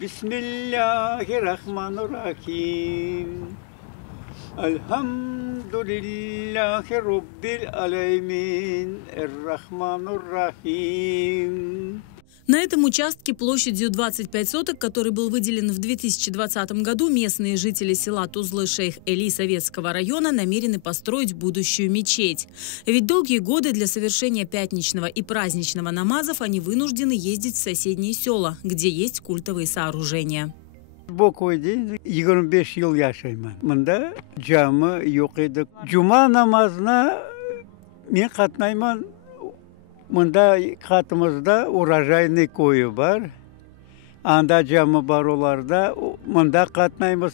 Bismillahirrahmanirrahim. Elhamdülillahi Rabbil alemin. Эр-Рахманир-Рахим. На этом участке площадью 25 соток, который был выделен в 2020 году, местные жители села Тузлы-Шейх-Эли Советского района намерены построить будущую мечеть. Ведь долгие годы для совершения пятничного и праздничного намазов они вынуждены ездить в соседние села, где есть культовые сооружения. Bu koyda 25 yıl yaşayman. Mında cami yok edi. Cuma namazına men qatnayman. Mında katımızda urajayny koyu var. Anda cami var olarda. Mında qatnaymız.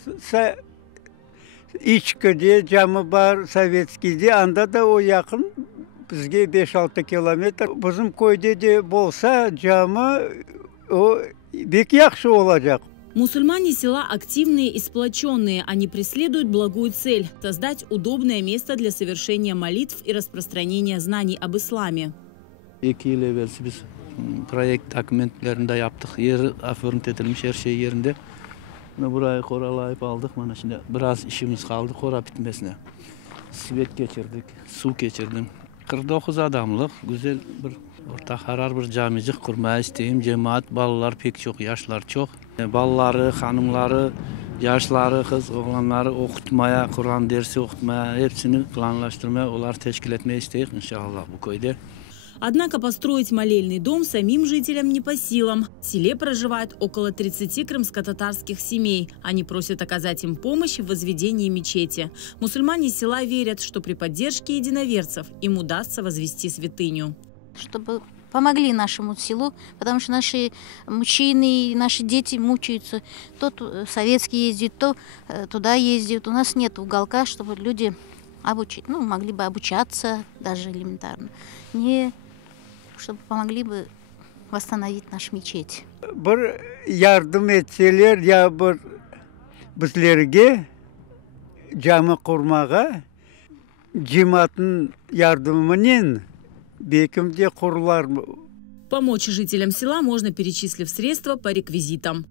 İçkide cami var, Sovetskiyde. Anda da o yakın bizge 5-6 kilometr. Bizim koyda de bolsa cami o bek yaxşı olacak. Мусульмане села активные и сплоченные. Они преследуют благую цель – создать удобное место для совершения молитв и распространения знаний об исламе. 2 yıl evvel biz proyekt dokumentlerinde yaptık. Yer aförünt edilmiş her şey yerinde. Burayı koralayıp aldık. Şimdi biraz işimiz kaldı kora bitmesine. Svet geçirdik, su geçirdim. 49 adamlık güzel bir orta karar bir camicik kurmaya isteyim. Cemaat, balalar pek çok, yaşlar çok. Balaları, hanımları, yaşları, kız, oğlanları okutmaya, Kur'an dersi okutmaya, hepsini planlaştırmaya, onlar teşkil etmeye isteyiz inşallah bu köyde. Однако построить молельный дом самим жителям не по силам. В селе проживает около 30 крымско-татарских семей. Они просят оказать им помощь в возведении мечети. Мусульмане села верят, что при поддержке единоверцев им удастся возвести святыню. Чтобы помогли нашему селу, потому что наши мужчины, наши дети мучаются. То советские ездят, то туда ездят. У нас нет уголка, чтобы люди могли бы обучаться даже элементарно. Чтобы помогли бы восстановить нашу мечеть. Bir yardım etseler ya bir bizlerge cami kurmağa cemaatın yardımının bekimde kurular. Помочь жителям села можно, перечислив средства по реквизитам.